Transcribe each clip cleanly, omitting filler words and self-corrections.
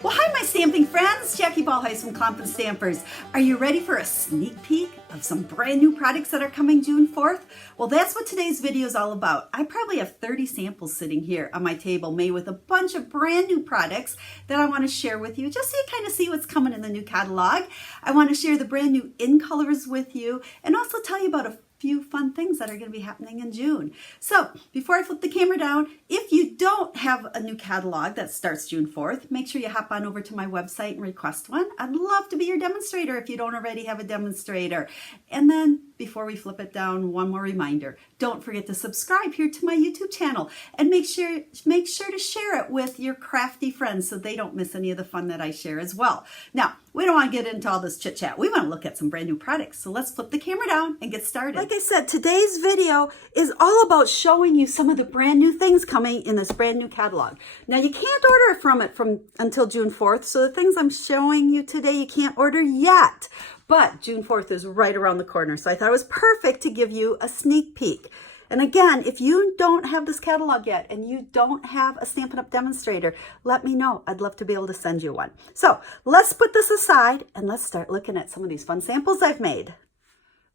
Well, hi, my stamping friends. Jackie Bolhuis from Klompen Stampers. Are you ready for a sneak peek of some brand new products that are coming June 4th? Well, that's what today's video is all about. I probably have 30 samples sitting here on my table made with a bunch of brand new products that I want to share with you, just so you kind of see what's coming in the new catalog. I want to share the brand new in colors with you and also tell you about a few fun things that are going to be happening in June. So before I flip the camera down, if you don't have a new catalog that starts June 4th, make sure you hop on over to my website and request one. I'd love to be your demonstrator if you don't already have a demonstrator. And then before we flip it down, one more reminder. Don't forget to subscribe here to my YouTube channel and make sure to share it with your crafty friends so they don't miss any of the fun that I share as well. Now, we don't want to get into all this chit chat. We want to look at some brand new products. So let's flip the camera down and get started. Like I said, today's video is all about showing you some of the brand new things coming in this brand new catalog. Now, you can't order from until June 4th. So the things I'm showing you today, you can't order yet. But June 4th is right around the corner. So I thought it was perfect to give you a sneak peek. And again, if you don't have this catalog yet and you don't have a Stampin' Up! Demonstrator, let me know. I'd love to be able to send you one. So let's put this aside and let's start looking at some of these fun samples I've made.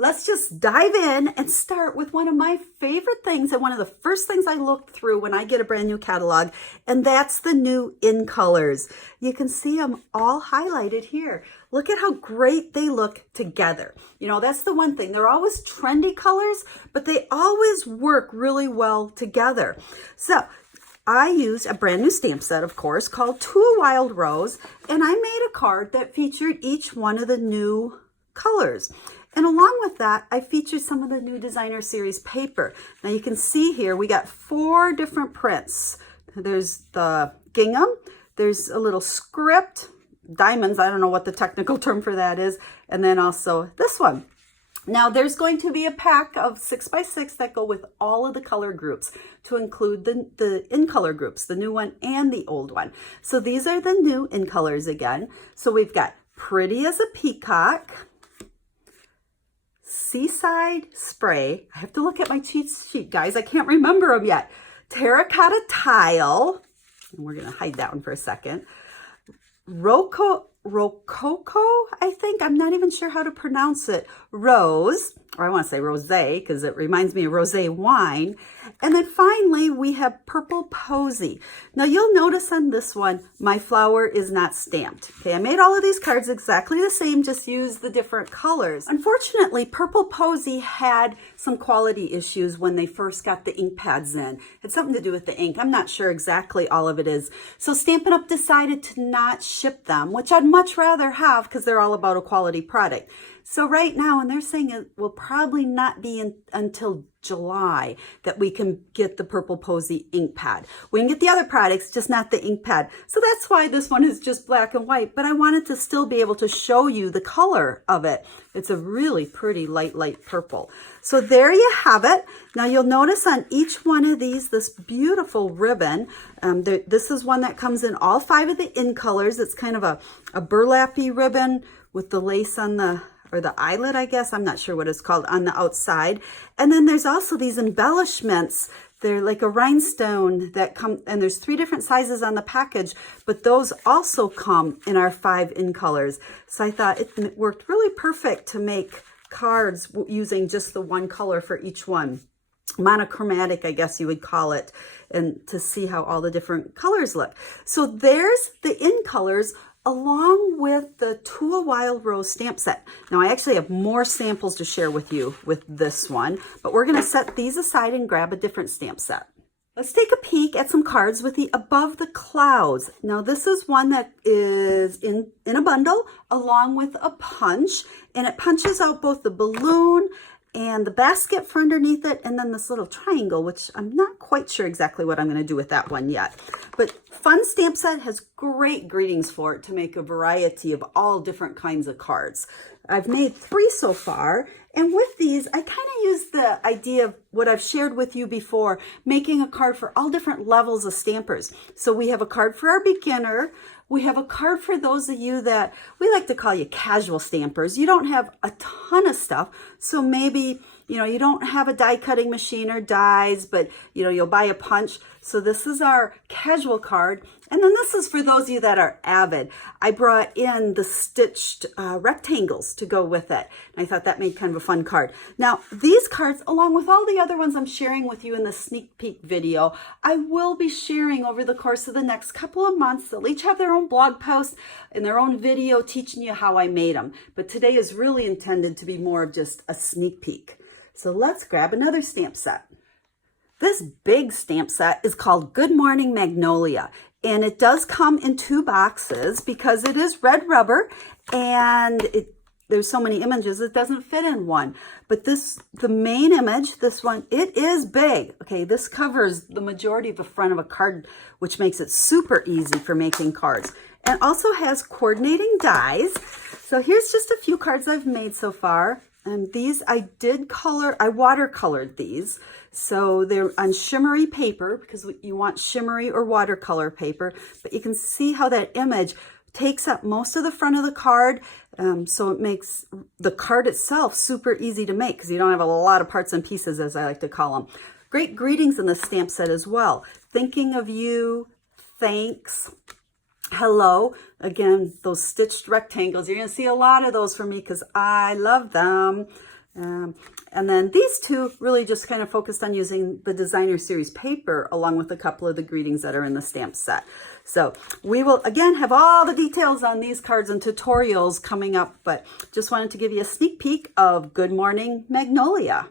Let's just dive in and start with one of my favorite things and one of the first things I look through when I get a brand new catalog, and that's the new in colors. You can see them all highlighted here. Look at how great they look together. You know, that's the one thing. They're always trendy colors, but they always work really well together. So I used a brand new stamp set, of course, called To a Wild Rose, and I made a card that featured each one of the new colors. And along with that, I featured some of the new designer series paper. Now you can see here, we got 4 different prints. There's the gingham, there's a little script, diamonds, I don't know what the technical term for that is, and then also this one. Now there's going to be a pack of 6x6 that go with all of the color groups to include the in color groups, the new one and the old one. So these are the new in colors again. So we've got Pretty as a Peacock, Seaside Spray. I have to look at my cheat sheet, guys. I can't remember them yet. Terracotta Tile. And we're going to hide that one for a second. Rococo, I think. I'm not even sure how to pronounce it. Rose, or I want to say rosé because it reminds me of rosé wine. And then finally, we have Purple Posy. Now, you'll notice on this one, my flower is not stamped. Okay, I made all of these cards exactly the same, just used the different colors. Unfortunately, Purple Posy had some quality issues when they first got the ink pads in. It had something to do with the ink. I'm not sure exactly all of it is. So Stampin' Up! Decided to not ship them, which I'd much rather have because they're all about a quality product. So right now, and they're saying it will probably not be until July that we can get the Purple Posy ink pad. We can get the other products, just not the ink pad. So that's why this one is just black and white, but I wanted to still be able to show you the color of it. It's a really pretty light purple. So there you have it. Now you'll notice on each one of these, this beautiful ribbon. This is one that comes in all 5 of the in colors. It's kind of a burlappy ribbon with the lace on the eyelet, I guess. I'm not sure what it's called, on the outside. And then there's also these embellishments. They're like a rhinestone that come, and there's 3 different sizes on the package, but those also come in our 5 in colors. So I thought it worked really perfect to make cards using just the one color for each one. Monochromatic, I guess you would call it, and to see how all the different colors look. So there's the in colors along with the To a Wild Rose stamp set. Now I actually have more samples to share with you with this one, but we're going to set these aside and grab a different stamp set. Let's take a peek at some cards with the Above the Clouds. Now this is one that is in a bundle along with a punch, and it punches out both the balloon and the basket for underneath it, and then this little triangle, which I'm not quite sure exactly what I'm going to do with that one yet. But fun stamp set has great greetings for it to make a variety of all different kinds of cards. I've made 3 so far, and with these, I kind of use the idea of what I've shared with you before, making a card for all different levels of stampers. So we have a card for our beginner. We have a card for those of you that we like to call you casual stampers. You don't have a ton of stuff, so maybe, you don't have a die cutting machine or dies, but, you'll buy a punch. So this is our casual card. And then this is for those of you that are avid. I brought in the stitched rectangles to go with it. And I thought that made kind of a fun card. Now, these cards, along with all the other ones I'm sharing with you in the sneak peek video, I will be sharing over the course of the next couple of months. They'll each have their own blog post and their own video teaching you how I made them. But today is really intended to be more of just a sneak peek. So let's grab another stamp set. This big stamp set is called Good Morning Magnolia, and it does come in 2 boxes because it is red rubber, and there's so many images it doesn't fit in one. But the main image, this one, it is big. Okay, this covers the majority of the front of a card, which makes it super easy for making cards. And also has coordinating dies. So here's just a few cards I've made so far. And these I watercolored these. So they're on shimmery paper because you want shimmery or watercolor paper. But you can see how that image takes up most of the front of the card. So it makes the card itself super easy to make because you don't have a lot of parts and pieces, as I like to call them. Great greetings in the stamp set as well. Thinking of you, thanks, hello. Again, those stitched rectangles. You're going to see a lot of those from me because I love them. And then these 2 really just kind of focused on using the designer series paper along with a couple of the greetings that are in the stamp set. So we will again have all the details on these cards and tutorials coming up, but just wanted to give you a sneak peek of Good Morning Magnolia.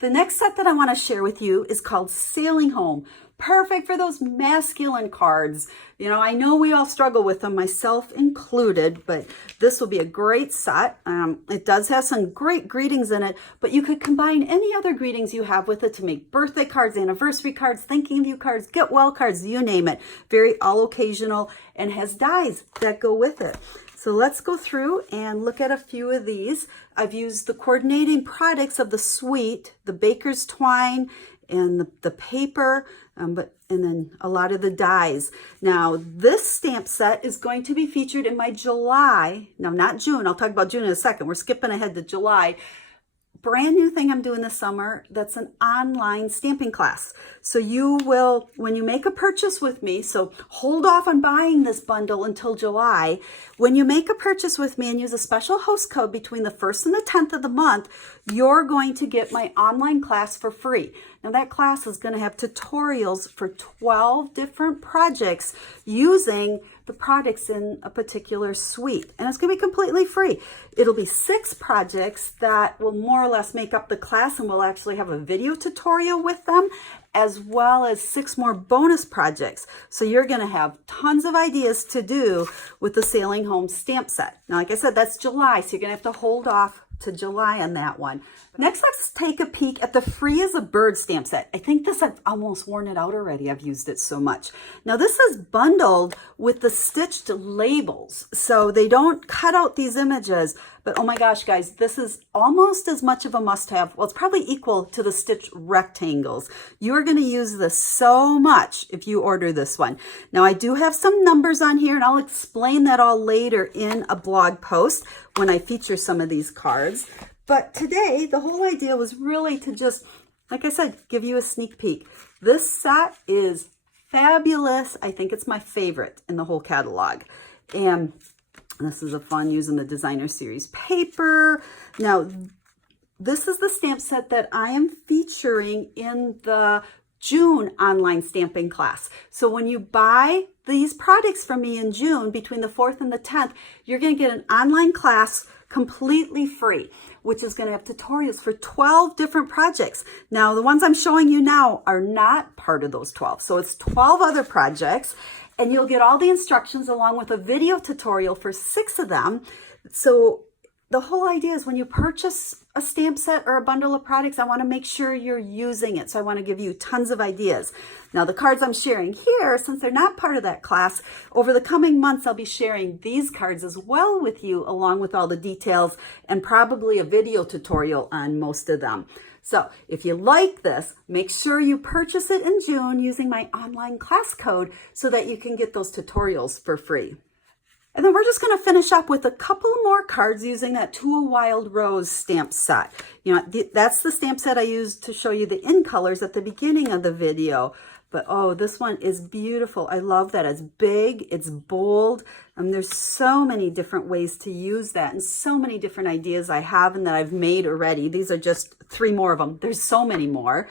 The next set that I want to share with you is called Sailing Home. Perfect for those masculine cards. I know we all struggle with them, myself included, but this will be a great set. It does have some great greetings in it, but you could combine any other greetings you have with it to make birthday cards, anniversary cards, thinking of you cards, get well cards, you name it. Very all occasional and has dies that go with it. So let's go through and look at a few of these. I've used the coordinating products of the suite, the baker's twine, and the paper, and then a lot of the dies. Now, this stamp set is going to be featured in my July, no, not June, I'll talk about June in a second, we're skipping ahead to July, brand new thing I'm doing this summer. That's an online stamping class. So you will, when you make a purchase with me, so hold off on buying this bundle until July. When you make a purchase with me and use a special host code between the 1st and the 10th of the month, you're going to get my online class for free. Now that class is going to have tutorials for 12 different projects using the products in a particular suite. And it's going to be completely free. It'll be 6 projects that will more or less make up the class, and we'll actually have a video tutorial with them, as well as 6 more bonus projects. So you're going to have tons of ideas to do with the Sailing Home stamp set. Now, like I said, that's July, so you're going to have to hold off to July on that one. Next, let's take a peek at the Free as a Bird stamp set. I think this, I've almost worn it out already. I've used it so much. Now, this is bundled with the stitched labels, so they don't cut out these images. But oh my gosh, guys, this is almost as much of a must-have. Well, it's probably equal to the stitched rectangles. You're going to use this so much if you order this one. Now, I do have some numbers on here, and I'll explain that all later in a blog post when I feature some of these cards. But today, the whole idea was really to just, like I said, give you a sneak peek. This set is fabulous. I think it's my favorite in the whole catalog. And this is a fun using the designer series paper. Now, this is the stamp set that I am featuring in the June online stamping class. So when you buy these products from me in June, between the 4th and the 10th, you're going to get an online class completely free, which is going to have tutorials for 12 different projects. Now, the ones I'm showing you now are not part of those 12. So it's 12 other projects, and you'll get all the instructions along with a video tutorial for 6 of them. So The whole idea is when you purchase a stamp set or a bundle of products, I want to make sure you're using it. So I want to give you tons of ideas. Now, the cards I'm sharing here, since they're not part of that class, over the coming months, I'll be sharing these cards as well with you, along with all the details and probably a video tutorial on most of them. So if you like this, make sure you purchase it in June using my online class code so that you can get those tutorials for free. And then we're just going to finish up with a couple more cards using that To a Wild Rose stamp set. You know, that's the stamp set I used to show you the in colors at the beginning of the video. But oh, this one is beautiful. I love that. It's big, it's bold. There's so many different ways to use that and so many different ideas I have and that I've made already. These are just 3 more of them. There's so many more.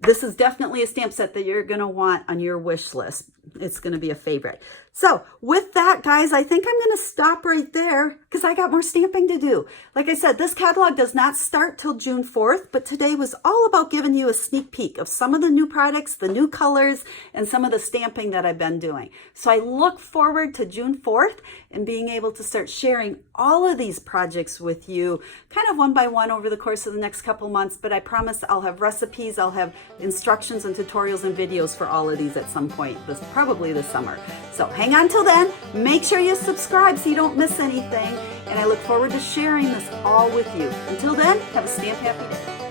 This is definitely a stamp set that you're going to want on your wish list. It's going to be a favorite. So with that, guys, I think I'm going to stop right there because I got more stamping to do. Like I said, this catalog does not start till June 4th, but today was all about giving you a sneak peek of some of the new products, the new colors, and some of the stamping that I've been doing. So I look forward to June 4th and being able to start sharing all of these projects with you kind of one by one over the course of the next couple months, but I promise I'll have recipes, I'll have instructions and tutorials and videos for all of these at some point, probably this summer. So hang on till then, make sure you subscribe so you don't miss anything, and I look forward to sharing this all with you. Until then, have a stamp happy day.